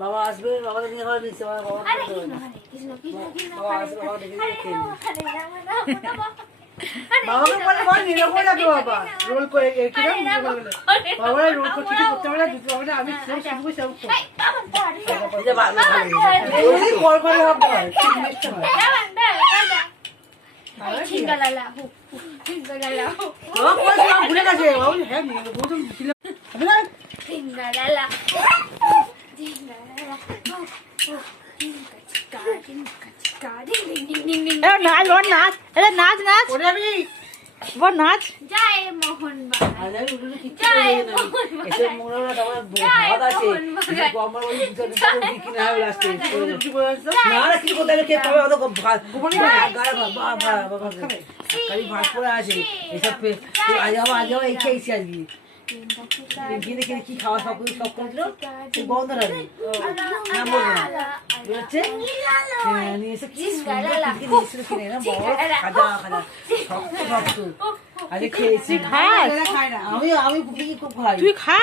বাবা আসবে, বাবা নিয়ে ঘরে নিচ্ছে, বাবা বাবাকে বলে বল নিরবো লাগে বাবা রোল করে কিরম বাবা রোল করতে কি করতে পারে দুটো বাবা আমি সব শিখবো সব এই যে ভালো এই কল করে হবে ঠিক মিষ্টি হয় ঠিকালালা ঠিকালালা বাবা কল ভুলে গেছে বাবা হ্যাঁ নিয়ে বুঝুন ছিলাম ঠিকালালা ঠিকালালা নাচ নাচ ওরে আমি নাচ জয় মোহন বাগান জয় মোহন এসে মোরা আমার ভাত আছে আমার ওই কিনা হবে লাস্টে না না কি কোথায় কে পাবে অত ভাত বাবা বাবা খালি ভাত পড়ে আছে এসব আজ আবার এই খেয়েছি আজকে কিনে কিনে কি খাওয়া সব সব করেছিল বন্ধ রাখবে না বলবো না বেরোচ্ছে নিয়ে এসে কি নিয়েছিল কিনে না বড় খাজা খাজা শক্ত শক্ত আজকে খেয়েছি আমি কুকিং খুব খাই তুই খা